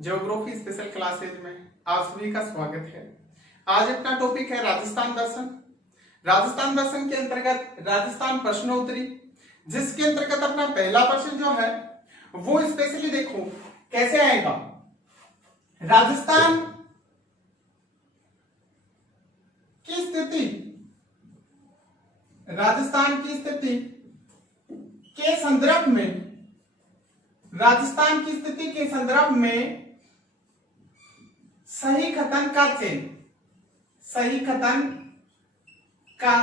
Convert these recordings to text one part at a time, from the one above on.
Geography special classes में आप सभी का स्वागत है। आज अपना टॉपिक है राजस्थान दर्शन। राजस्थान दर्शन के अंतर्गत राजस्थान प्रश्नोत्तरी, जिसके अंतर्गत अपना पहला प्रश्न जो है वो स्पेशली देखो कैसे आएगा। राजस्थान की स्थिति, राजस्थान की स्थिति के संदर्भ में, राजस्थान की स्थिति के संदर्भ में सही कथन का चयन, सही कथन का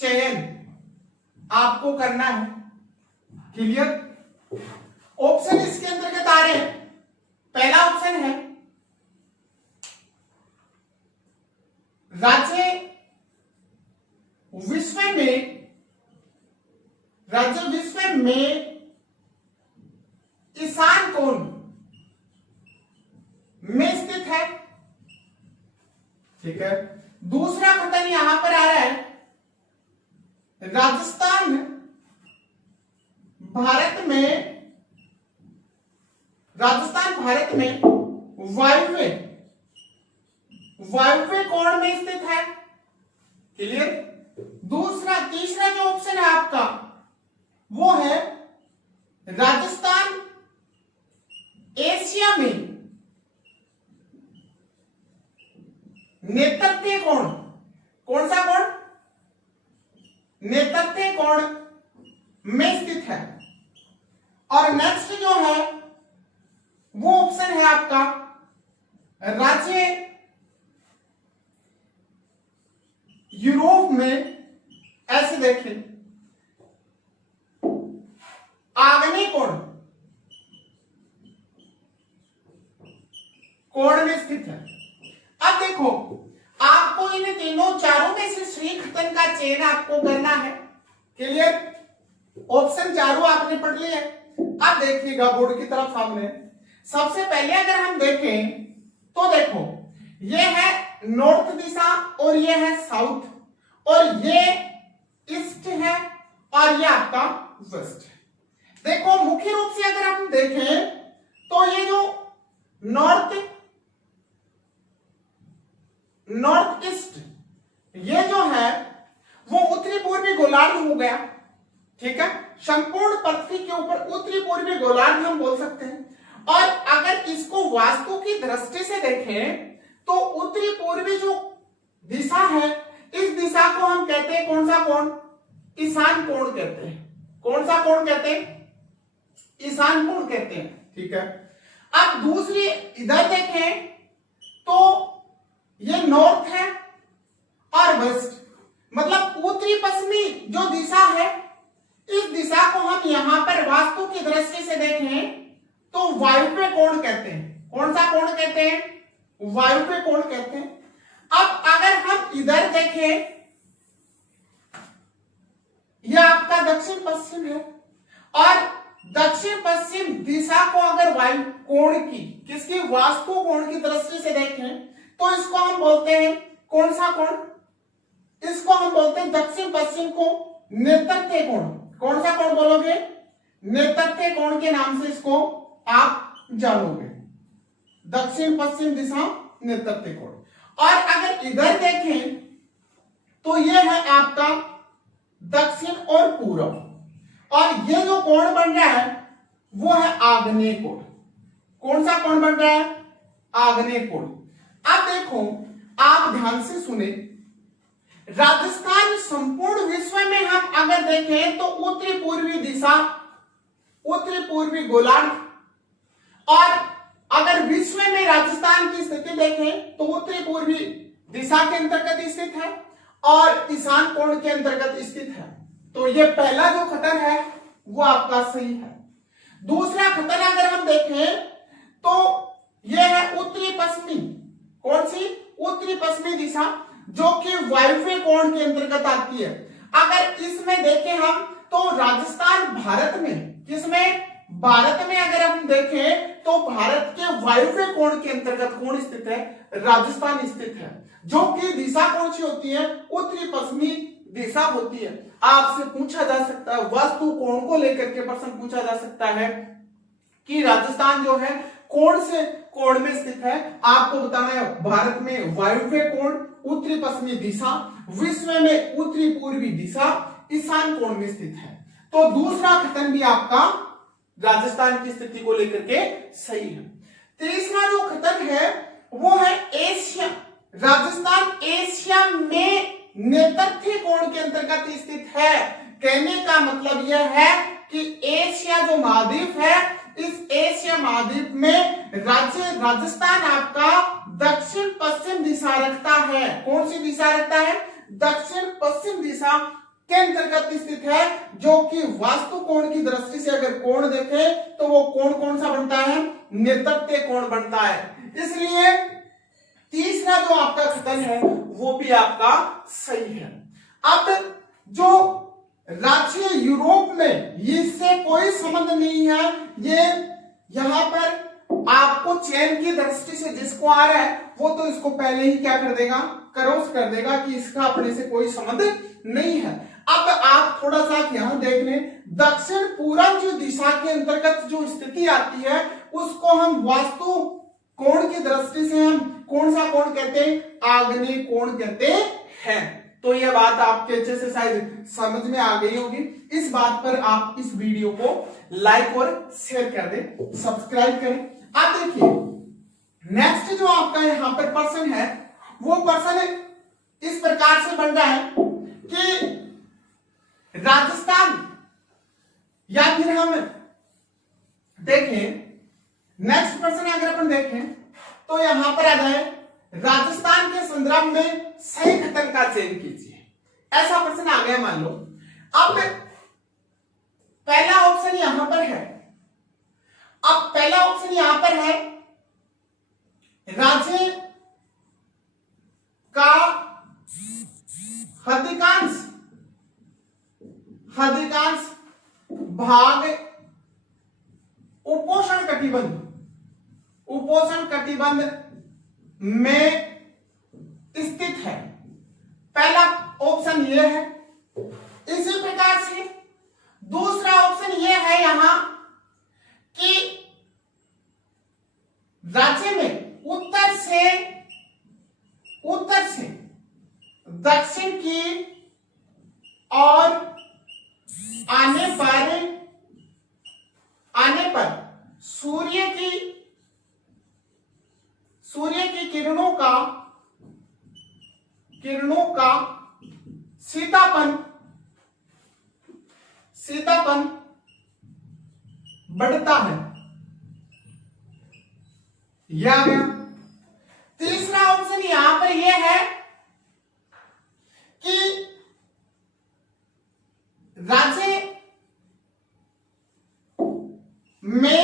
चयन आपको करना है। क्लियर? ऑप्शन इसके अंतर्गत आ रहे हैं। पहला ऑप्शन है राज्य विश्व में, राज्य विश्व में ईशान कोण में स्थित है। ठीक है। दूसरा कथन यहां पर आ रहा है राजस्थान भारत में, राजस्थान भारत में वायव्य कोण में स्थित है। क्लियर? दूसरा, तीसरा जो ऑप्शन है आपका वो है राजस्थान एशिया में नेतृत्व कोण, कौन सा कोण? नेतृत्व कोण में स्थित है। और नेक्स्ट जो है वो ऑप्शन है आपका राज्य यूरोप में, ऐसे देखें, आग्नेय कोण में स्थित है। अब देखो, आपको इन तीनों चारों में से सही कथन का चयन आपको करना है। क्लियर? ऑप्शन चारों आपने पढ़ लिए। अब देखिएगा बोर्ड की तरफ सामने। सबसे पहले अगर हम देखें तो देखो, ये है नॉर्थ दिशा और ये है साउथ, और ये ईस्ट है और ये आपका वेस्ट है। देखो, मुख्य रूप से अगर हम देखें तो ये जो नॉर्थ ईस्ट, ये जो है वो उत्तरी पूर्वी गोलार्ध हो गया। ठीक है। संपूर्ण पृथ्वी के ऊपर उत्तरी पूर्वी गोलार्ध हम बोल सकते हैं। और अगर इसको वास्तु की दृष्टि से देखें तो उत्तरी पूर्वी जो दिशा है, इस दिशा को हम कहते हैं कौन सा कोण? ईशान कोण कहते हैं। कौन सा कोण कहते हैं? ईशान कोण कहते हैं। ठीक है। अब दूसरी इधर देखें तो ये नॉर्थ है और वेस्ट, मतलब उत्तरी पश्चिमी जो दिशा है, इस दिशा को हम यहां पर वास्तु की दृष्टि से देखें तो वायव्य कोण कहते हैं। कौन सा कोण कहते हैं? वायव्य कोण कहते हैं। अब अगर हम इधर देखें, यह आपका दक्षिण पश्चिम है, और दक्षिण पश्चिम दिशा को अगर वायु कोण की, किसकी? वास्तु कोण की दृष्टि से देखें तो इसको हम बोलते हैं कौन सा कोण? इसको हम बोलते हैं दक्षिण पश्चिम को नेतृत्व कोण। कौन सा कोण बोलोगे? नेतृत्व कोण के नाम से इसको आप जानोगे, दक्षिण पश्चिम दिशा नेतृत्व कोण। और अगर इधर देखें तो यह है आपका दक्षिण और पूर्व, और ये जो कोण बन रहा है वो है आग्नेय कोण। कौन सा कोण बन रहा है? आग्नेय कोण। अब देखो, आप ध्यान से सुने, राजस्थान संपूर्ण विश्व में हम अगर देखें तो उत्तरी पूर्वी दिशा, उत्तरी पूर्वी गोलार्ध, और अगर विश्व में राजस्थान की स्थिति देखें तो उत्तरी पूर्वी दिशा के अंतर्गत स्थित है और ईशान कोण के अंतर्गत स्थित है। तो ये पहला जो कथन है वो आपका सही है। दूसरा कथन अगर हम देखें तो यह है उत्तरी पश्चिमी, कौन सी? उत्तरी पश्चिमी दिशा, जो कि वायव्य कोण के अंतर्गत आती है। अगर इसमें देखें हम तो राजस्थान भारत में, किसमें? भारत में अगर हम देखें तो भारत के वायव्य कोण के अंतर्गत कौन स्थित है? राजस्थान स्थित है, जो कि दिशा कौन सी होती है? उत्तरी पश्चिमी दिशा होती है। आपसे पूछा जा सकता है, वास्तु कोण को लेकर के प्रश्न पूछा जा सकता है कि राजस्थान जो है कौन से कोण में स्थित है आपको बताना है। भारत में वायव्य कोण, उत्तरी पश्चिमी दिशा, विश्व में उत्तरी पूर्वी दिशा, ईशान कोण में स्थित है। तो दूसरा कथन भी आपका राजस्थान की स्थिति को लेकर के सही है। तीसरा जो कथन है वो है एशिया, राजस्थान एशिया में नेतृत्व कोण के अंतर्गत स्थित है। कहने का मतलब यह है कि एशिया जो महाद्वीप है, इस एशिया महाद्वीप में राज्य राजस्थान आपका दक्षिण पश्चिम दिशा रखता है। कौन सी दिशा रखता है? दक्षिण पश्चिम दिशा के अंतर्गत स्थित है, जो कि वास्तु कोण की दृष्टि से अगर कोण देखें तो वो कोण कौन सा बनता है? नेतृत्व कोण बनता है। इसलिए तीसरा जो आपका कथन है वो भी आपका सही है। अब जो राज्य यूरोप में इससे कोई संबंध नहीं है, ये यहां पर आपको चयन की दृष्टि से जिसको आ रहा है वो तो इसको पहले ही क्या कर देगा? क्रॉस कर देगा कि इसका अपने से कोई संबंध नहीं है। अब आप थोड़ा सा यहां देख लें, दक्षिण पूर्व जो दिशा के अंतर्गत जो स्थिति आती है उसको हम वास्तु कोण की दृष्टि से हम कौन सा कोण कहते हैं? आग्नेय कोण कहते हैं। तो यह बात आपके अच्छे से शायद समझ में आ गई होगी। इस बात पर आप इस वीडियो को लाइक और शेयर कर दें, सब्सक्राइब करें। आप देखिए नेक्स्ट जो आपका यहां पर प्रश्न है वो प्रश्न इस प्रकार से बन रहा है कि राजस्थान, या फिर हम देखें नेक्स्ट प्रश्न अगर अपन देखें तो यहां पर आ जाए राजस्थान के संदर्भ में सही कथन का चयन कीजिए। ऐसा प्रश्न आ गया मान लो। अब पहला ऑप्शन यहां पर है, अब पहला ऑप्शन यहां पर है राज्य का अधिकांश भाग उपोष्ण कटिबंध में स्थित है। पहला ऑप्शन यह है। इसी प्रकार से दूसरा ऑप्शन यह है यहां कि राज्य में उत्तर से दक्षिण की और आने पर सूर्य की किरणों का सीतापन बढ़ता है। यह आ गया। तीसरा ऑप्शन यहां पर यह है कि राज्य में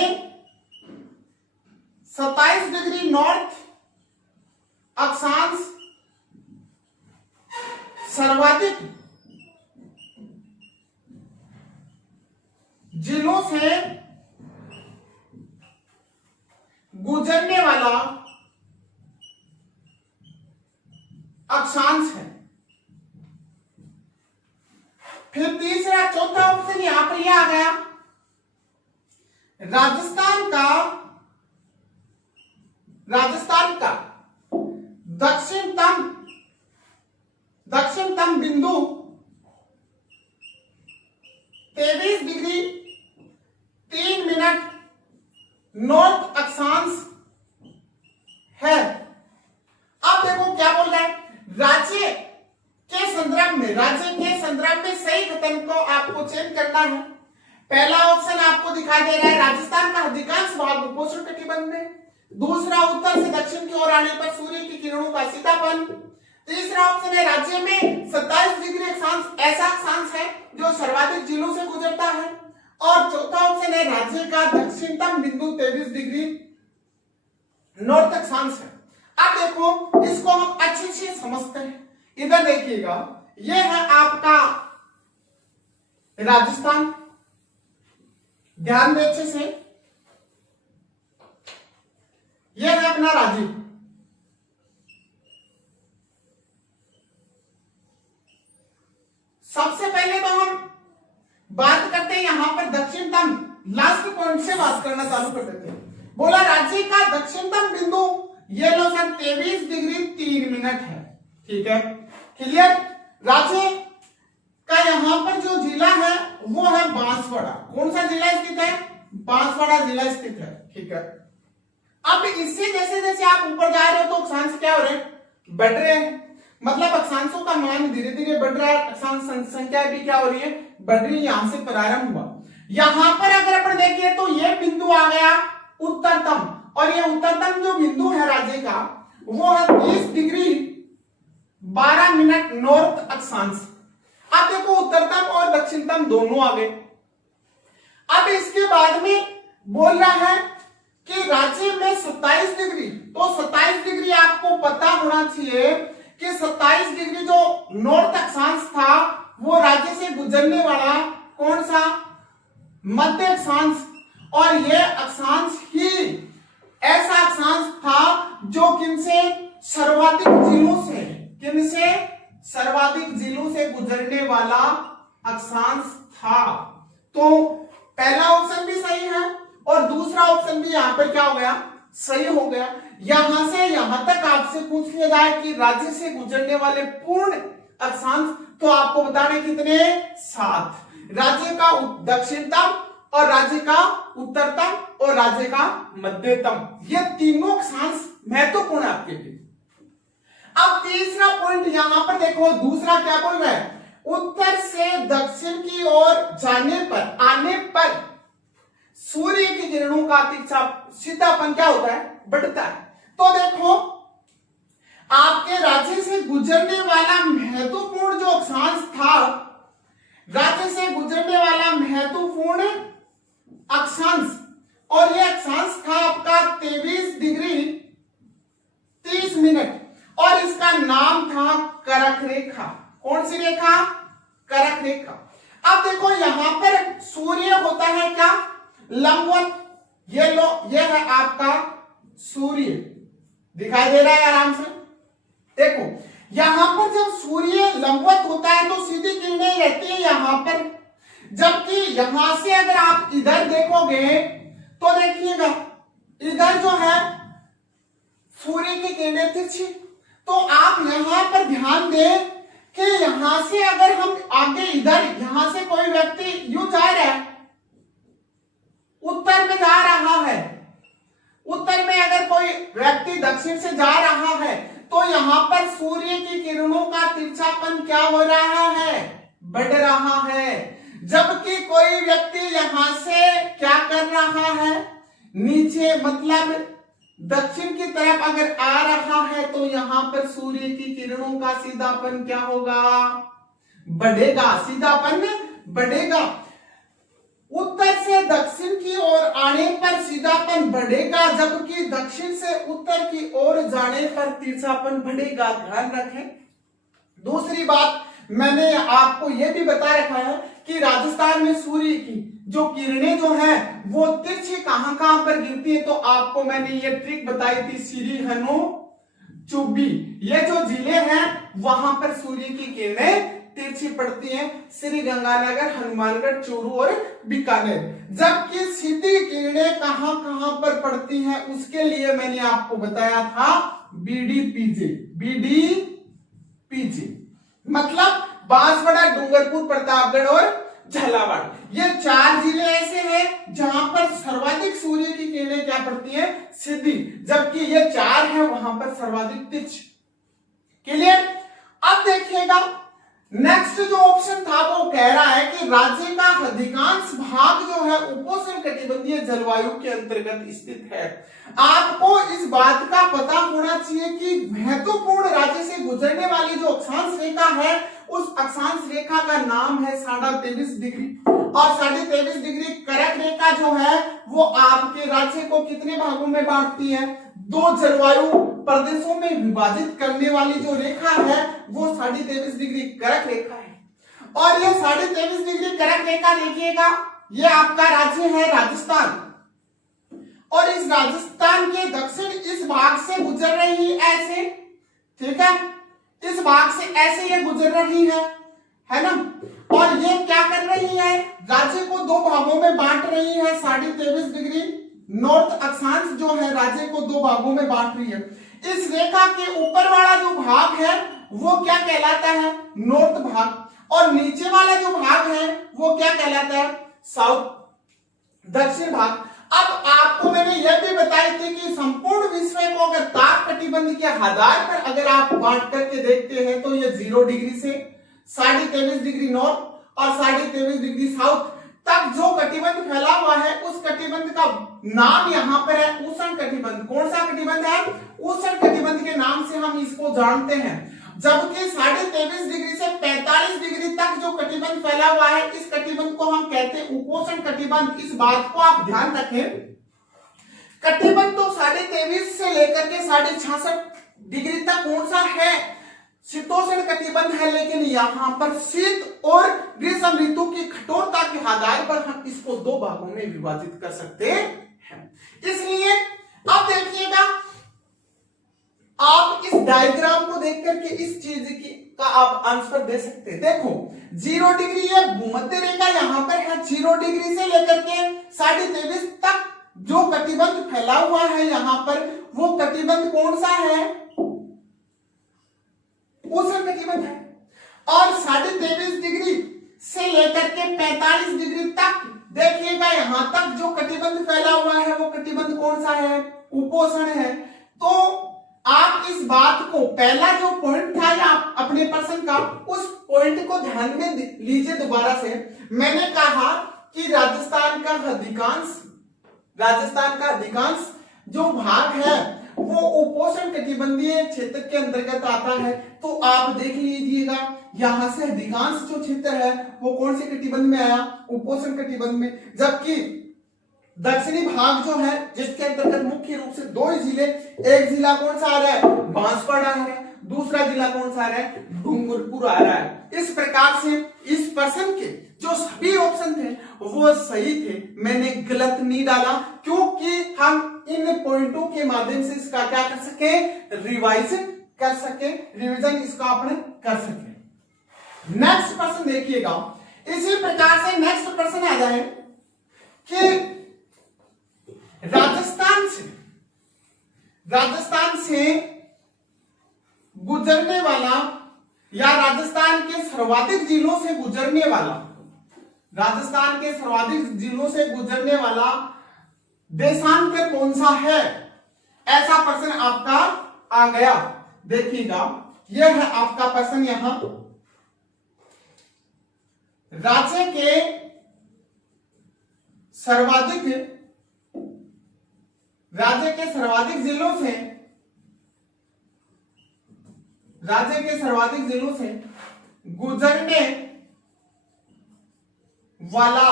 27 डिग्री नॉर्थ अक्षांश सर्वाधिक जिलों से गुजरने वाला अक्षांश है। फिर तीसरा चौथा ऑप्शन यहां पर यह आ गया, राजस्थान का दक्षिणतम बिंदु 23 डिग्री 3 मिनट नॉर्थ अक्षांश है। अब देखो क्या बोल रहा है, राज्य के संदर्भ में सही कथन को आपको चयन करना है। पहला ऑप्शन आपको दिखाई दे रहा है राजस्थान का अधिकांश भाग उपोष्ण कटिबंध में। दूसरा उत्तर से दक्षिण की ओर आने पर सूर्य की किरणों का सीधापन। तीसरा ऑप्शन है राज्य में 27 डिग्री अक्षांश ऐसा अक्षांश है जो सर्वाधिक जिलों से गुजरता है। और चौथा ऑप्शन है राज्य का दक्षिणतम बिंदु 23 डिग्री नॉर्थ अक्षांश है। अब देखो इसको हम अच्छे से समझते हैं। इधर देखिएगा, यह है आपका राजस्थान, ध्यान दे अच्छे से, यह है अपना राज्य। सबसे पहले तो हम बात करते हैं यहां पर दक्षिणतम, लास्ट पॉइंट से बात करना चालू कर देते हैं। बोला राज्य का दक्षिणतम बिंदु ये लो सर 23 डिग्री 3 मिनट है। ठीक है, क्लियर। राज्य का यहाँ पर जो जिला है वो है बांसवाड़ा। कौन सा जिला स्थित है? बांसवाड़ा जिला स्थित है। ठीक है, अब इससे जैसे जैसे आप ऊपर जा रहे हो तो अक्षांश क्या हो रहे हैं? बढ़ रहे हैं। मतलब अक्षांशों का मान धीरे धीरे बढ़ रहा है, अक्षांश संख्या भी क्या हो रही है? बढ़ रही है। यहां से प्रारंभ हुआ। यहां पर अगर अपन देखें तो ये बिंदु आ गया उत्तरतम, और ये उत्तरतम जो बिंदु है राज्य का वो है 30 डिग्री 12 मिनट नॉर्थ अक्षांश। अब देखो उत्तरतम और दक्षिणतम दोनों आ गए। अब इसके बाद में बोल रहा है कि राज्य में 27 डिग्री, तो 27 डिग्री आपको पता होना चाहिए कि 27 डिग्री जो नॉर्थ अक्षांश था वो राज्य से गुजरने वाला कौन सा? मध्य अक्षांश। और ये अक्षांश ही ऐसा अक्षांश था जो किनसे? सर्वाधिक जिलों से, किनसे? सर्वाधिक जिलों से गुजरने वाला अक्षांश था। तो पहला ऑप्शन भी सही है और दूसरा ऑप्शन भी यहां पर क्या हो गया? सही हो गया। यहां से यहां तक आपसे पूछ लिया जाए कि राज्य से गुजरने वाले पूर्ण अक्षांश, तो आपको बताने कितने? 7। राज्य का दक्षिणतम और राज्य का उत्तरतम और राज्य का मध्यतम, ये तीनों अक्षांश महत्वपूर्ण आपके लिए। अब तीसरा पॉइंट यहां पर देखो, दूसरा क्या बोल रहा है? उत्तर से दक्षिण की ओर जाने पर, आने पर सूर्य की किरणों का सीधापन क्या होता है? बढ़ता है। तो देखो आपके राज्य से गुजरने वाला महत्वपूर्ण जो अक्षांश था, राज्य से गुजरने वाला महत्वपूर्ण अक्षांश, और यह अक्षांश था आपका 23 डिग्री 30 मिनट, और इसका नाम था करक रेखा। कौन सी रेखा? करक रेखा। अब देखो यहां पर सूर्य होता है क्या? लंबवत। ये लो, ये है आपका सूर्य, दिखाई दे रहा है आराम से। देखो यहां पर जब सूर्य लंबवत होता है तो सीधी किरणें रहती है यहां पर, जबकि यहां से अगर आप इधर देखोगे तो देखिएगा इधर जो है सूर्य की किरणें तिरछी। तो आप यहां पर ध्यान दें कि यहां से अगर हम आगे इधर, यहां से कोई व्यक्ति यूं जा रहा है, उत्तर में जा रहा है, उत्तर में अगर कोई व्यक्ति दक्षिण से जा रहा है, तो यहां पर सूर्य की किरणों का तिरछापन क्या हो रहा है? बढ़ रहा है। जबकि कोई व्यक्ति यहां से क्या कर रहा है? नीचे, मतलब दक्षिण की तरफ अगर आ रहा है तो यहां पर सूर्य की किरणों का सीधापन क्या होगा? बढ़ेगा, सीधापन बढ़ेगा। उत्तर से दक्षिण की ओर आने पर सीधापन बढ़ेगा, जबकि दक्षिण से उत्तर की ओर जाने पर तिरछापन बढ़ेगा। ध्यान रखें। दूसरी बात मैंने आपको यह भी बता रखा है कि राजस्थान में सूर्य की जो किरणें जो है वो तिरछी कहां कहां पर गिरती है, तो आपको मैंने ये ट्रिक बताई थी, सीरी, हनु, चुब्बी, ये जो जिले हैं वहां पर सूर्य की किरणें तिरछी पड़ती हैं, श्री गंगानगर, हनुमानगढ़, चूरू और बीकानेर। जबकि सीधी किरणें कहां कहां पर पड़ती हैं उसके लिए मैंने आपको बताया था बीडीपीजे, बीडीपीजे मतलब बांसवाड़ा, डूंगरपुर, प्रतापगढ़ और झालावाड़। ये 4 जिले ऐसे हैं जहां पर सर्वाधिक सूर्य की किरणें क्या पड़ती हैं? सीधी, जबकि ये 4 है वहां पर सर्वाधिक तिरछी। क्लियर? अब देखिएगा नेक्स्ट जो ऑप्शन था वो कह रहा है कि राज्य का अधिकांश भाग जो है उपोष्ण कटिबंधीय जलवायु के अंतर्गत स्थित है। आपको इस बात का पता होना चाहिए कि महत्वपूर्ण राज्य से गुजरने वाली जो अक्षांश रेखा है उस अक्षांश रेखा का नाम है 23.5 डिग्री, और 23.5 डिग्री करक रेखा जो है वो आपके राज्य को कितने भागों में बांटती है? 2 जलवायु प्रदेशों में विभाजित करने वाली जो रेखा है वो 23.5 डिग्री करक रेखा है। और ये 23.5 डिग्री करक रेखा देखिएगा, ये आपका राज्य है राजस्थान, और इस राजस्थान के दक्षिण इस भाग से गुजर रही है ऐसे, ठीक है, इस भाग से ऐसे ये गुजर रही है ना। और ये क्या कर रही है? राज्य को 2 भागों में बांट रही है 23.5 डिग्री नॉर्थ अक्षांश जो है राज्य को दो भागों में बांट रही है। इस रेखा के ऊपर वाला जो भाग है वो क्या कहलाता है, नॉर्थ भाग, और नीचे वाला जो भाग है वो क्या कहलाता है, साउथ, दक्षिण भाग। अब आपको मैंने यह भी बताई थी कि संपूर्ण विश्व को अगर ताप कटिबंध के आधार पर अगर आप बांट करके देखते हैं तो ये 0 डिग्री से 23.5 डिग्री नॉर्थ और 23.5 डिग्री साउथ तक जो कटिबंध फैला हुआ है उस कटिबंध का नाम यहाँ पर है उष्ण कटिबंध। कौन सा कटिबंध है, उष्ण कटिबंध के नाम से हम इसको जानते हैं। जबकि 23.5 डिग्री से 45 डिग्री तक जो कटिबंध फैला हुआ है इस कटिबंध को हम कहते हैं उपोष्ण कटिबंध। इस बात को आप ध्यान रखें, कटिबंध तो 23.5 से लेकर के 66.5 डिग्री तक कौन सा है, शीतोष्ण कटिबंध है, लेकिन यहाँ पर शीत और ग्रीष्म ऋतु की कठोरता के आधार पर हम इसको दो भागों में विभाजित कर सकते हैं। इसलिए अब देखिएगा, आप इस डायग्राम को देख करके इस चीज की का आप आंसर दे सकते हैं। देखो 0 डिग्री ये भूमध्य रेखा यहाँ पर है, 0 डिग्री से लेकर के 23.5 तक जो कटिबंध फैला हुआ है यहाँ पर वो कटिबंध कौन सा है, उष्ण कटिबंध है। और 23.5 डिग्री से लेकर के 45 डिग्री तक देखिएगा यहाँ तक जो कटिबंध फैला हुआ है वो कटिबंध कौन सा है, उपोष्ण है। तो आप इस बात को, पहला जो पॉइंट था या अपने प्रश्न का, उस पॉइंट को ध्यान में लीजिए दोबारा से। मैंने कहा कि राजस्थान का अधिकांश जो भाग है वो उपोष्ण कटिबंधीय क्षेत्र के अंतर्गत आता है। तो आप देख लीजिएगा यहां से अधिकांश जो क्षेत्र है वो कौन से कटिबंध में आया, उपोष्ण कटिबंध में। जबकि दक्षिणी भाग जो है जिसके अंतर्गत मुख्य रूप से दो जिले, एक जिला कौन सा आ रहा है, बांसवाड़ा आ रहा है, दूसरा जिला कौन सा आ रहा है, डूंगरपुर आ रहा है। इस प्रकार से इस प्रश्न के जो सभी ऑप्शन थे वो सही थे, मैंने गलत नहीं डाला, क्योंकि हम इन पॉइंटों के माध्यम से इसका क्या कर सके, रिवाइजन कर सके, रिवीजन इसका अपने कर सके। नेक्स्ट प्रश्न देखिएगा, इसी प्रकार से नेक्स्ट प्रश्न आ जाए कि राजस्थान से गुजरने वाला या राजस्थान के सर्वाधिक जिलों से गुजरने वाला, राजस्थान के सर्वाधिक जिलों से गुजरने वाला देशांतर कौन सा है, ऐसा प्रश्न आपका आ गया। देखिएगा यह है आपका प्रश्न, यहां राज्य के सर्वाधिक जिलों से गुजरने वाला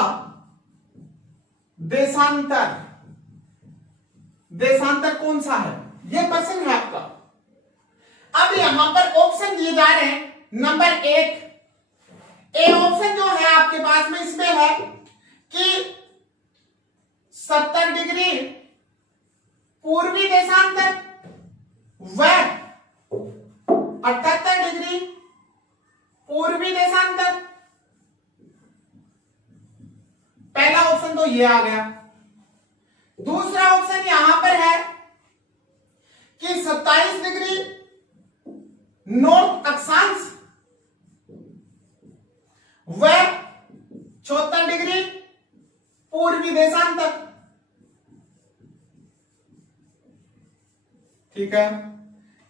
देशांतर कौन सा है, यह प्रश्न है आपका। अब यहां पर ऑप्शन दिए जा रहे हैं। नंबर 1 ए ऑप्शन जो है आपके पास में इसमें है कि 70 डिग्री पूर्वी देशांतर व 78 डिग्री पूर्वी देशांतर। पहला ऑप्शन तो ये आ गया। दूसरा ऑप्शन यहां पर है कि 27 डिग्री नॉर्थ अक्षांश व 74 डिग्री पूर्वी देशांतर। ठीक है।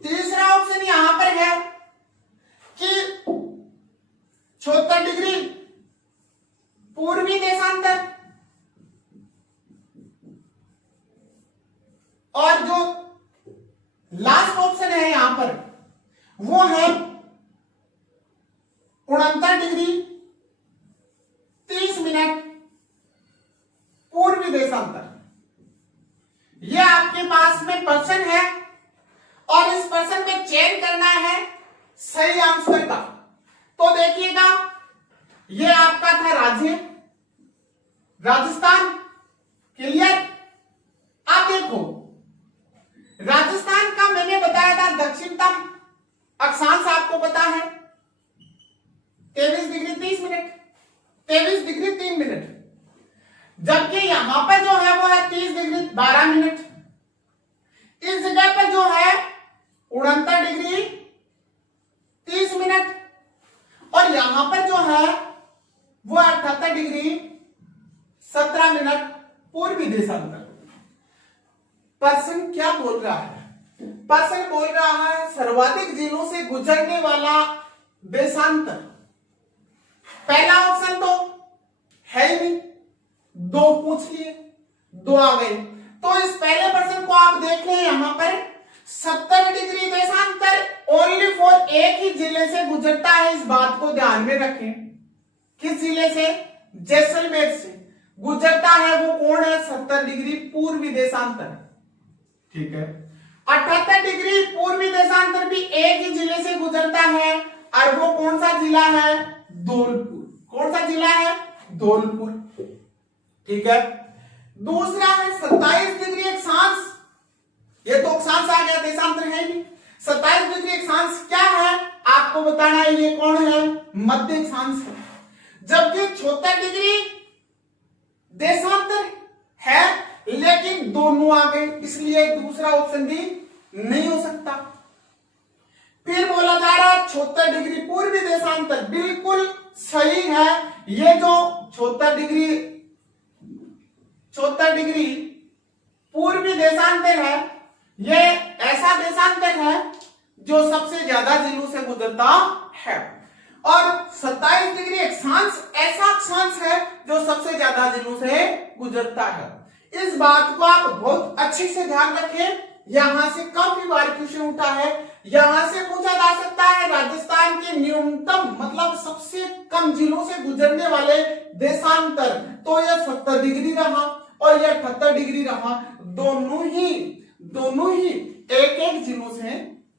तीसरा ऑप्शन यहां पर है कि 74 डिग्री पूर्वी देशांतर, और जो लास्ट ऑप्शन है यहां पर वो है 69 डिग्री 30 मिनट पूर्वी देशांतर। यह आपके पास में प्रश्न है और इस प्रश्न में चयन करना है सही आंसर का। तो देखिएगा यह आपका था राज्य राजस्थान। क्लियर। आप देखो राजस्थान का मैंने बताया था दक्षिणतम अक्षांश आपको पता है 23 डिग्री 30 मिनट, 23 डिग्री 3 मिनट। जबकि यहां पर जो है वो है 30 डिग्री 12 मिनट। इस जगह पर जो है 69 डिग्री 30 मिनट और यहां पर जो है वो 78 डिग्री 17 मिनट पूर्वी देशांतर। पर्सन क्या बोल रहा है? पर्सन बोल रहा है सर्वाधिक जिलों से गुजरने वाला देशांतर। पहला ऑप्शन तो है ही नहीं, दो पूछ लिए, दो आ गए। तो इस पहले पर्सन को आप देख लें यहां पर 70 डिग्री देशांतर ओनली फॉर एक ही जिले से गुजरता है। इस बात को ध्यान में रखें। किस जिले से? जैसलमेर से गुजरता है। वो कौन है? 70 डिग्री पूर्वी देशांतर। ठीक है। 78 डिग्री पूर्वी देशांतर भी एक ही जिले से गुजरता है और वो कौन सा जिला है? धौलपुर। कौन सा जिला है? धौलपुर। ठीक है। दूसरा है 27 डिग्री अक्षांश। ये तो अक्षांश आ गया, देशांतर है नहीं। 27 डिग्री अक्षांश क्या है आपको बताना है। ये कौन है? मध्य अक्षांश है। जबकि 76 डिग्री देशांतर है लेकिन दोनों आ गए, इसलिए दूसरा ऑप्शन भी नहीं हो सकता। फिर बोला जा रहा है 76 डिग्री पूर्वी देशांतर बिल्कुल सही है। ये जो 76 डिग्री पूर्वी देशांतर है ये ऐसा देशांतर है जो सबसे ज्यादा जिलों से गुजरता है और 27 डिग्री अक्षांश ऐसा अक्षांश है जो सबसे ज्यादा जिलों से गुजरता है। इस बात को आप बहुत अच्छे से ध्यान रखें। यहां से काफी बार क्वेश्चन उठा है। यहां से पूछा जा सकता है राजस्थान के न्यूनतम मतलब सबसे कम जिलों से गुजरने वाले देशांतर, तो यह 70 डिग्री रहा और यह 78 डिग्री रहा। दोनों ही एक एक जिलों से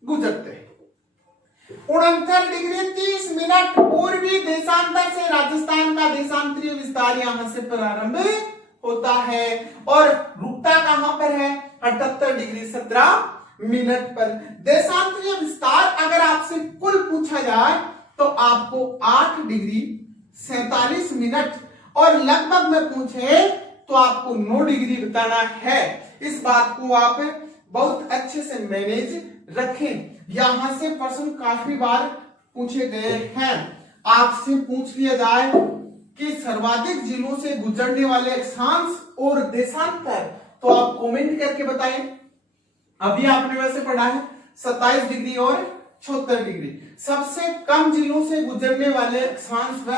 गुजरते हैं। 69 डिग्री 30 मिनट पूर्वी देशांतर से राजस्थान का देशांतरीय विस्तार यहां से प्रारंभ होता है और रुकता कहां पर है? 78 डिग्री 17 मिनट पर। देशांतरीय विस्तार अगर आपसे कुल पूछा जाए तो आपको 8 डिग्री 47 मिनट और लगभग में पूछे तो आपको 9 डिग्री बताना है। इस बात को आप बहुत अच्छे से मैनेज रखें। यहां से प्रश्न काफी बार पूछे गए हैं। आपसे पूछ लिया जाए कि सर्वाधिक जिलों से गुजरने वाले अक्षांश और देशांतर, तो आप कमेंट करके बताएं। अभी आपने वैसे पढ़ा है 27 डिग्री और 76 डिग्री। सबसे कम जिलों से गुजरने वाले अक्षांश व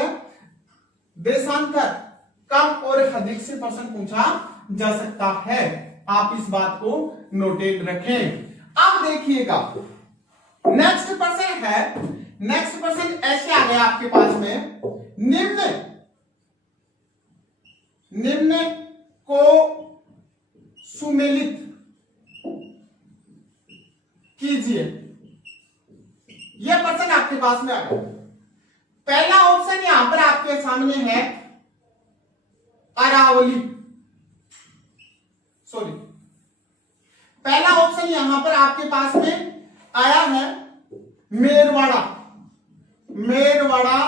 देशांतर कम और अधिक से प्रश्न पूछा जा सकता है। आप इस बात को नोटेट रखें। अब देखिएगा नेक्स्ट प्रश्न है। नेक्स्ट प्रश्न ऐसे आ गया आपके पास में, निम्न को सुमेलित कीजिए। यह प्रश्न आपके पास में आ गया। पहला ऑप्शन यहां पर आपके सामने है अरावली, सॉरी, पहला ऑप्शन यहां पर आपके पास में आया है मेरवाड़ा। मेरवाड़ा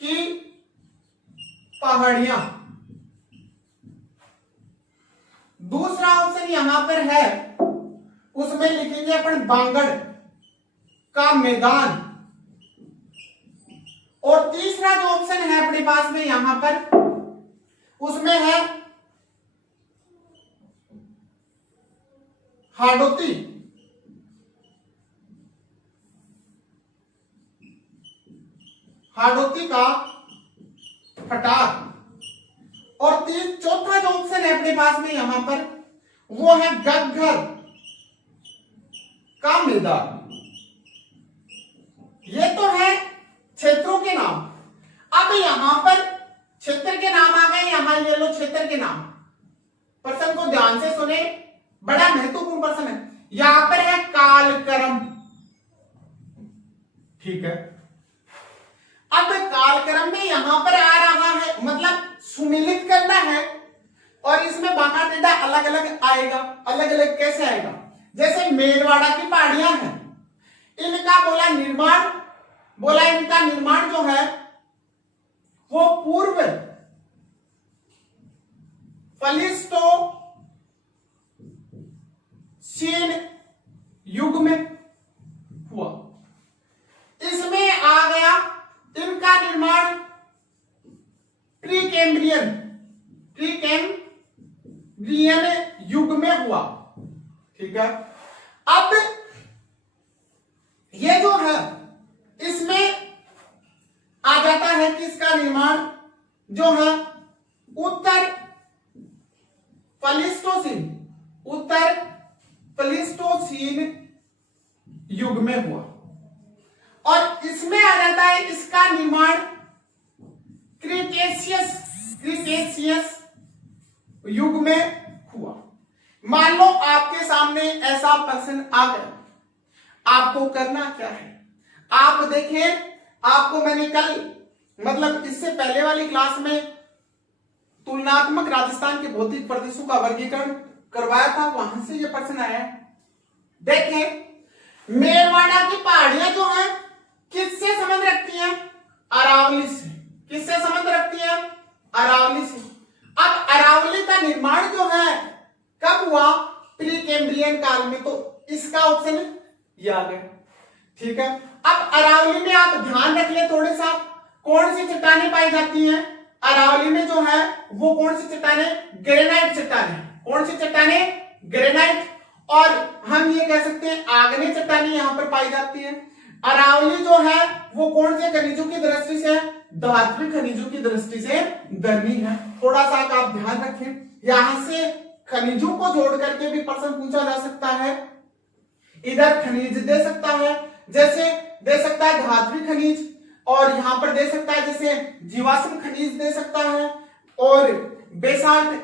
की पहाड़ियां। दूसरा ऑप्शन यहां पर है, उसमें लिखेंगे अपन बांगड़ का मैदान। और तीसरा जो ऑप्शन है अपने पास में यहां पर, उसमें है हाड़ौती। हाड़ौती का फटाक। और चौथा जो ऑप्शन है अपने पास में यहां पर, वो है गग्गर का मैदान। ये तो है क्षेत्रों के नाम। अब यहां पर क्षेत्र के नाम आ गए। यहां ले लो क्षेत्र के नाम। प्रश्न को ध्यान से सुने, बड़ा महत्वपूर्ण प्रश्न है। यहां पर है कालक्रम। ठीक है। अब कालक्रम में यहां पर आ रहा है, मतलब सुमिलित करना है और इसमें बांका टेढ़ा अलग अलग आएगा। अलग अलग कैसे आएगा? जैसे मेरवाड़ा की पहाड़ियां हैं, इनका बोला निर्माण, बोला इनका निर्माण जो है वो पूर्व प्लीस्टोसीन युग में हुआ। इसमें आ गया इनका निर्माण प्रीकेम्ब्रियन युग में हुआ। ठीक है, अब ये जो है इसमें आ जाता है कि इसका निर्माण जो है उत्तर प्लीस्टोसीन युग में हुआ, और इसमें आ जाता है इसका निर्माण क्रीटेशियस युग में हुआ। मान लो आपके सामने ऐसा प्रश्न आ गया, आपको करना क्या है? आप देखें, आपको मैंने कल मतलब इससे पहले वाली क्लास में तुलनात्मक राजस्थान के भौतिक प्रदेशों का वर्गीकरण करवाया था, वहां से ये प्रश्न आया है। देखें, मेरवाड़ा की पहाड़ियां जो हैं किससे संबंध रखती हैं? अरावली से। किससे संबंध रखती हैं? अरावली से। अब अरावली का निर्माण जो है कब हुआ? प्रीकेम्ब्रियन काल में। तो इसका ऑप्शन ये आ गया। ठीक है, अब अरावली में आप ध्यान रख ले थोड़े सा, कौन सी चट्टानें पाई जाती हैं अरावली में? जो है वो कौन सी चट्टानें? ग्रेनाइट चट्टानें। कौन सी चट्टानें? ग्रेनाइट। और हम ये कह सकते हैं आग्नेय चट्टानें यहां पर पाई जाती है। अरावली जो है वो कौन से खनिजों की दृष्टि से? धात्विक खनिजों की दृष्टि से धनी है। थोड़ा सा आप ध्यान रखें, यहां से खनिजों को जोड़ करके भी प्रश्न पूछा जा सकता है। इधर खनिज दे सकता है, जैसे दे सकता है धात्विक खनिज, और यहां पर दे सकता है जैसे जीवाश्म खनिज दे सकता है, और बेसाल्ट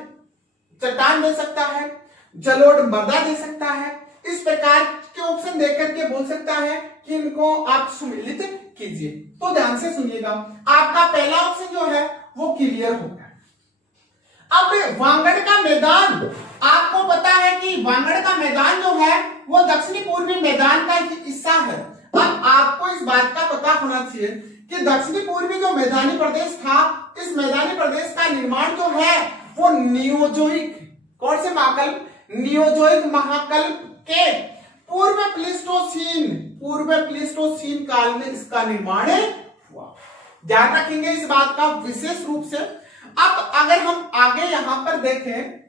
चट्टान दे सकता है, जलोढ़ मृदा दे सकता है। इस प्रकार के ऑप्शन देकर के बोल सकता है कि इनको आप सुमेलित कीजिए। तो ध्यान से सुनिएगा, आपका पहला ऑप्शन जो है वो क्लियर हो गया। अब वांगड़ का मैदान, आपको पता है कि वांगड़ का मैदान जो है वो दक्षिणी पूर्वी मैदान का हिस्सा है। अब आपको इस बात का पता होना चाहिए कि दक्षिणी पूर्वी जो मैदानी प्रदेश था, इस मैदानी प्रदेश का निर्माण जो है वो नियोजोइक, कौन से महाकल्प? नियोजोइक महाकल्प के पूर्व प्लीस्टोसीन काल में इसका निर्माण हुआ। ध्यान रखेंगे इस बात का विशेष रूप से। अब अगर हम आगे यहां पर देखें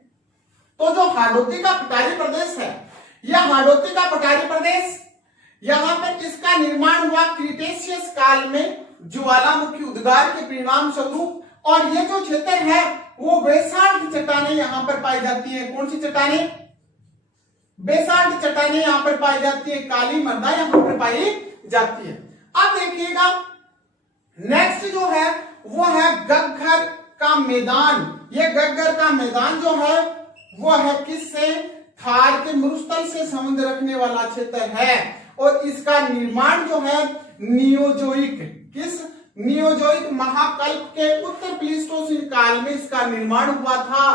तो जो हाडोती का पठारी प्रदेश है, यह हाडोती का पठारी प्रदेश, यहां पर इसका निर्माण हुआ क्रीटेशियस काल में ज्वालामुखी उद्गार के परिणाम स्वरूप। और ये जो क्षेत्र है वो बेसाल्ट चट्टानें यहां पर पाई जाती है। कौन सी चट्टानें? बेसाल्ट चट्टानें यहां पर पाई जाती है, काली मृदा यहां पर पाई जाती है। अब देखिएगा नेक्स्ट जो है वो है गग्गर का मैदान। ये गग्गर का मैदान जो है वो है किससे? थार के मरुस्थल से संबंध रखने वाला क्षेत्र है, और इसका निर्माण जो है नियोजोइक, किस? नियोजोइक महाकल्प के उत्तर प्लीस्टोसीन काल में इसका निर्माण हुआ था।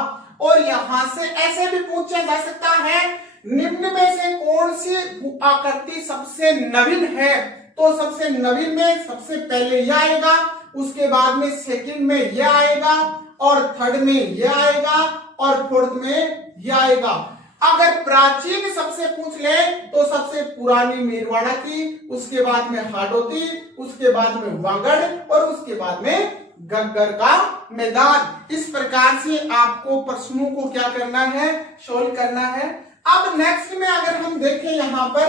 और यहां से ऐसे भी पूछा जा सकता है निम्न में से कौन सी आकृति सबसे नवीन है? तो सबसे नवीन में सबसे पहले यह आएगा, उसके बाद में सेकंड में यह आएगा, और थर्ड में यह आएगा, और फोर्थ में यह आएगा। अगर प्राचीन सबसे पूछ ले तो सबसे पुरानी मेरवाड़ा की, उसके बाद में हाडोती, उसके बाद में वागड़, और उसके बाद में गग्गर का मैदान। इस प्रकार से आपको प्रश्नों को क्या करना है? सोल्व करना है। अब नेक्स्ट में अगर हम देखें यहां पर,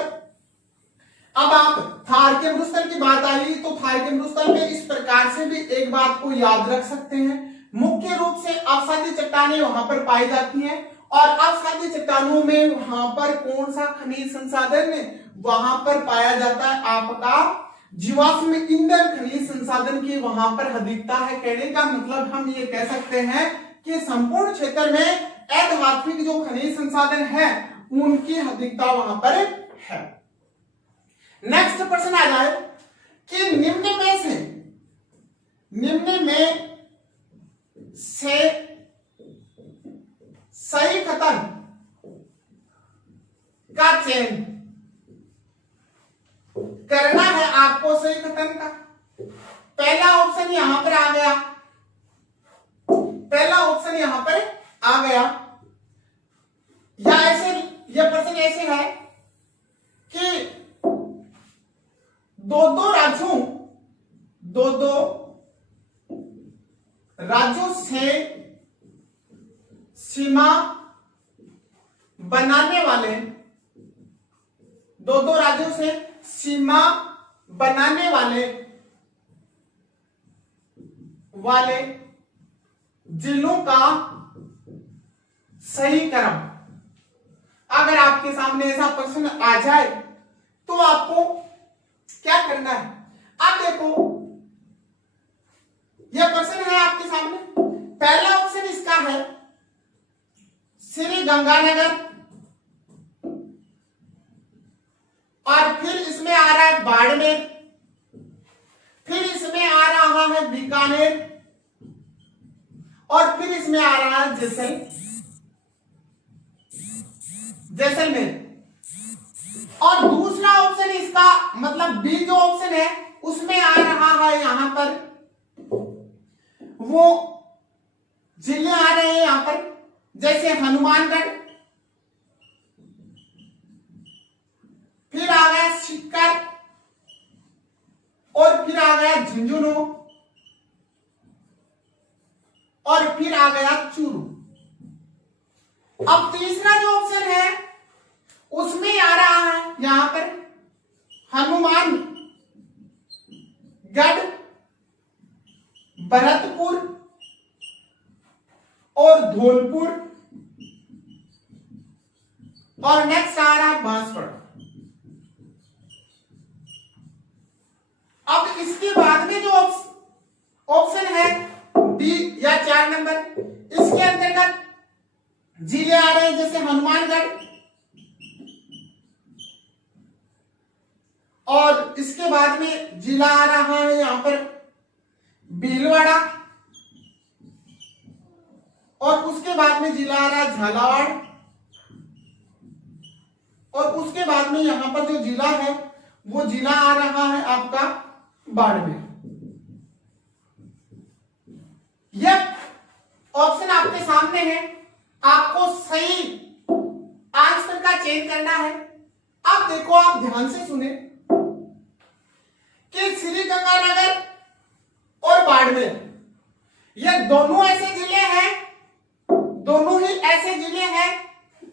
अब आप थार के मरुस्थल की बात आई, तो थार के मरुस्थल में इस प्रकार से भी एक बात को याद रख सकते हैं, मुख्य रूप से अवसादी चट्टानें वहां पर पाई जाती हैं, और अवसादी चट्टानों में वहां पर कौन सा खनिज संसाधन वहां पर पाया जाता है? आपका जीवाश्म ईंधन खनिज संसाधन की वहां पर अधिकता है। कहने का मतलब हम ये कह सकते हैं कि संपूर्ण क्षेत्र में अधात्विक जो खनिज संसाधन है उनकी अधिकता वहां पर है। नेक्स्ट प्रश्न आ जाए कि निम्न में से सही कथन का चयन करना है आपको। सही कथन का पहला ऑप्शन यहां पर आ गया, पहला ऑप्शन यहां पर आ गया, या ऐसे यह प्रश्न ऐसे है कि दो दो राज्यों से सीमा बनाने वाले, दो राज्यों से सीमा बनाने वाले जिलों का सही क्रम। अगर आपके सामने ऐसा प्रश्न आ जाए तो आपको क्या करना है? आप देखो, यह प्रश्न है आपके सामने। पहला ऑप्शन इसका है श्री गंगानगर, और फिर इसमें आ रहा है बाड़मेर, फिर इसमें आ रहा है बीकानेर, और फिर इसमें आ रहा है जैसलमेर। और दूसरा ऑप्शन इसका मतलब बी जो ऑप्शन है उसमें आ रहा है यहां पर वो जिले आ रहे हैं यहां पर, जैसे हनुमानगढ़, फिर आ गया सीकर, और फिर आ गया झुंझुनू, और फिर आ गया चूरू। अब तीसरा जो ऑप्शन है उसमें आ रहा है यहां पर हनुमानगढ़, भरतपुर और धौलपुर, और नेक्स्ट आ रहा है बांसवाड़ा। अब इसके बाद में जो ऑप्शन है डी या 4 नंबर, इसके अंतर्गत जिले आ रहे हैं जैसे हनुमानगढ़, और इसके बाद में जिला आ रहा है यहां पर भीलवाड़ा, और उसके बाद में जिला आ रहा है झालावाड़, और उसके बाद में यहां पर जो जिला है वो जिला आ रहा है आपका बाड़मेर। यह ऑप्शन आपके सामने है, आपको सही आंसर का चयन करना है। अब देखो, आप ध्यान से सुने कि श्री गंगानगर और बाड़मेर ये दोनों ऐसे जिले हैं, दोनों ही ऐसे जिले हैं।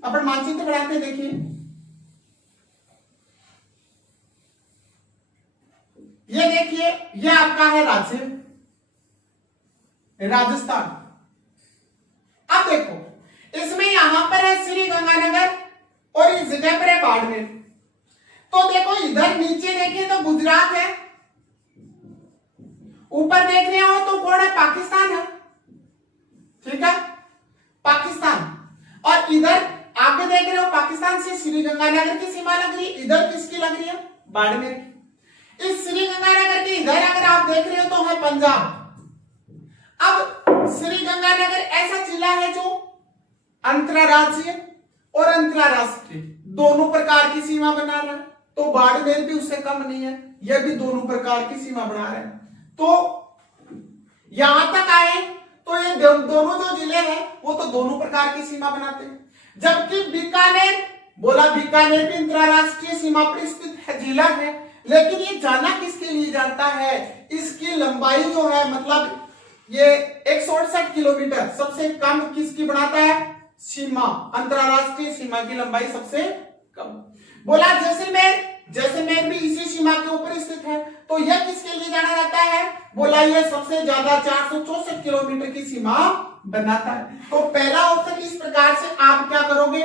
अपन मानचित्र बनाते देखिए, ये देखिए, ये आपका है राज्य राजस्थान। अब देखो, इसमें यहां पर है श्री गंगानगर और इस जगह पर है बाड़मेर। तो देखो, इधर नीचे देखिए तो गुजरात है, ऊपर देख रहे हो तो कौन है? पाकिस्तान है, ठीक है, पाकिस्तान। और इधर आगे देख रहे हो पाकिस्तान से श्री गंगानगर की सीमा लग रही है, इधर किसकी लग रही है? बाड़मेर की। इस श्री गंगानगर के इधर अगर आप देख रहे हो तो है पंजाब। अब श्री गंगानगर ऐसा जिला है जो अंतरराज्यीय और अंतरराष्ट्रीय दोनों प्रकार की सीमा बना रहा है, तो बाड़मेर भी उससे कम नहीं है, यह भी दोनों प्रकार की सीमा बना रहा है। तो यहां तक आए तो ये दोनों जो जिले हैं वो तो दोनों प्रकार की सीमा बनाते हैं, जबकि बीकानेर, बोला बीकानेर भी अंतरराष्ट्रीय सीमा पर स्थित है, जिला है, लेकिन ये जाना किसके लिए जाता है? इसकी लंबाई जो है, मतलब ये 168 किलोमीटर सबसे कम किसकी बनाता है? सीमा, अंतरराष्ट्रीय सीमा की लंबाई सबसे कम। बोला जैसलमेर भी इसी सीमा के ऊपर स्थित है, तो यह किसके लिए जाना जाता है? बोला ये सबसे ज्यादा 464 किलोमीटर की सीमा बनाता है। तो पहला ऑप्शन इस प्रकार से आप क्या करोगे?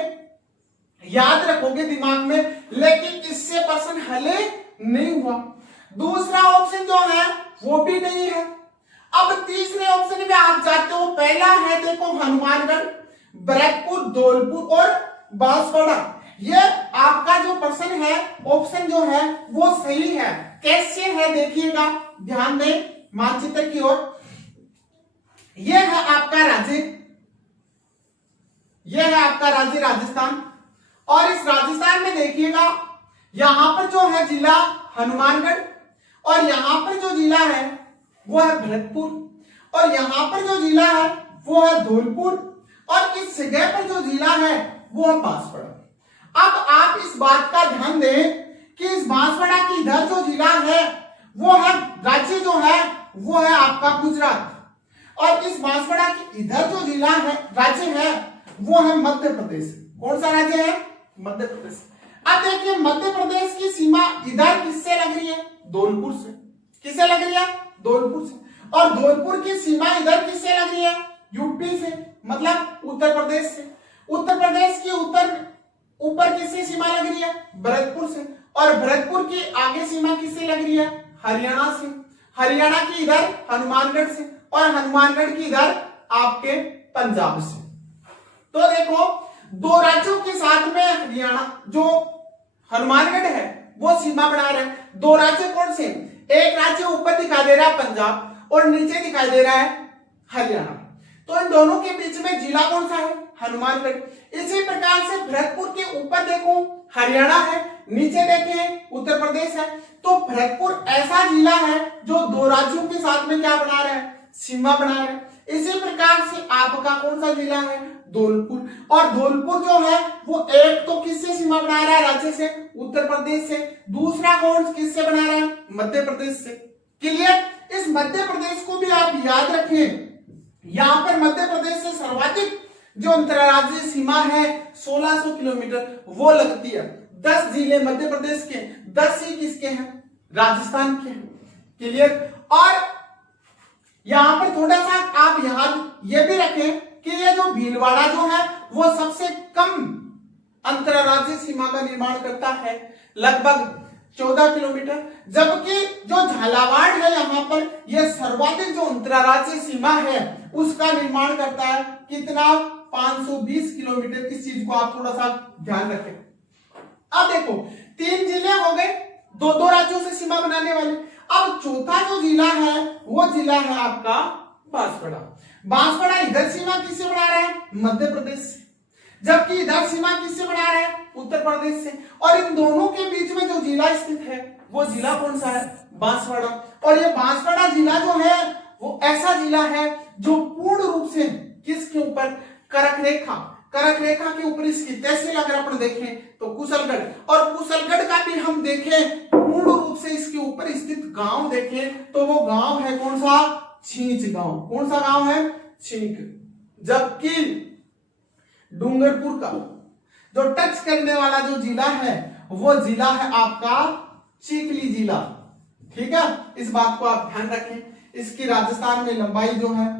याद रखोगे दिमाग में, लेकिन इससे प्रश्न हल नहीं हुआ। दूसरा ऑप्शन जो है वो भी नहीं है। अब तीसरे ऑप्शन में आप जाते हो, पहला है देखो हनुमानगढ़, भरतपुर, धौलपुर और बांसवाड़ा। ये आपका जो प्रश्न है, ऑप्शन जो है वो सही है। कैसे है देखिएगा, ध्यान दें मानचित्र की ओर। यह है आपका राज्य, यह है आपका राज्य राजस्थान, और इस राजस्थान में देखिएगा यहां पर जो है जिला हनुमानगढ़, और यहां पर जो जिला है वो है भरतपुर, और यहां पर जो जिला है वो है धौलपुर, और इस जगह पर जो जिला है वो है बांसवाड़ा। अब आप इस बात का ध्यान दें कि इस बांसवाड़ा की इधर जो जिला है वो है, राज्य जो है वो है आपका गुजरात, और इस बांसवाड़ा की इधर जो जिला है, राज्य है वो है मध्य प्रदेश। कौन सा राज्य है? मध्य प्रदेश। अब देखिए मध्य प्रदेश की सीमा इधर किससे लग रही है? धौलपुर से। किससे लग रही है? धौलपुर से। और धौलपुर की सीमा इधर किससे लग रही है? यूपी से, मतलब उत्तर प्रदेश से। उत्तर प्रदेश की ऊपर किससे सीमा लग रही है? भरतपुर से। और भरतपुर की आगे सीमा किससे लग रही है? हरियाणा से। हरियाणा की इधर हनुमानगढ़ से, और हनुमानगढ़ की इधर आपके पंजाब से। तो देखो दो राज्यों के साथ में हरियाणा जो हनुमानगढ़ है वो सीमा बना रहे हैं। दो राज्य कौन से? एक राज्य ऊपर दिखाई दे रहा है पंजाब, और नीचे दिखाई दे रहा है हरियाणा। तो इन दोनों के बीच में जिला कौन सा है? हनुमानगढ़। इसी प्रकार से भरतपुर के ऊपर देखो हरियाणा है, नीचे देखें उत्तर प्रदेश है। तो भरतपुर ऐसा जिला है जो दो राज्यों के साथ में क्या बना रहा है? सीमा बना रहा है। इसी प्रकार से आपका कौन सा जिला है? धौलपुर। और धौलपुर जो है वो एक तो किससे सीमा बना रहा है? राज्य से, उत्तर प्रदेश से। दूसरा कौन किससे बना रहा है? मध्य प्रदेश से। क्लियर? इस मध्य प्रदेश को भी आप याद रखें, यहां पर मध्य प्रदेश से सर्वाधिक जो अंतरराज्यीय सीमा है 1600 किलोमीटर वो लगती है। 10 जिले मध्य प्रदेश के, 10 ही किसके हैं? राजस्थान के हैं। क्लियर? और यहां पर थोड़ा सा आप याद ये भी रखें कि ये जो भीलवाड़ा जो है वो सबसे कम अंतरराज्यीय सीमा का निर्माण करता है, लगभग 14 किलोमीटर, जबकि जो झालावाड़ है यहाँ पर यह सर्वाधिक जो अंतरराज्यीय सीमा है उसका निर्माण करता है। कितना? 520 किलोमीटर। इस चीज को आप थोड़ा सा ध्यान रखें। अब देखो 3 जिले हो गए, दो राज्यों से सीमा बनाने वाले। अब चौथा जो जिला है वो जिला है आपका बांसवाड़ा। बांसवाड़ा इधर सीमा किससे बना रहा है? मध्य प्रदेश से, जबकि इधर सीमा किससे बना रहा है? उत्तर प्रदेश से। और इन दोनों के बीच में जो जिला स्थित है वो जिला कौन सा है? बांसवाड़ा। और ये बांसवाड़ा जिला जो है वो ऐसा जिला है जो पूर्ण रूप से किसके ऊपर? करक रेखा के ऊपर इसकी तहसील अगर अपन देखें तो कुशलगढ़, और कुशलगढ़ का भी हम देखें पूर्ण रूप से इसके ऊपर स्थित गांव देखें तो वो गांव है कौन सा? छींच गांव। कौन सा गांव है? छींच। जबकि डूंगरपुर का जो टच करने वाला जो जिला है वो जिला है आपका चिखली जिला। ठीक है, इस बात को आप ध्यान रखें। इसकी राजस्थान में लंबाई जो है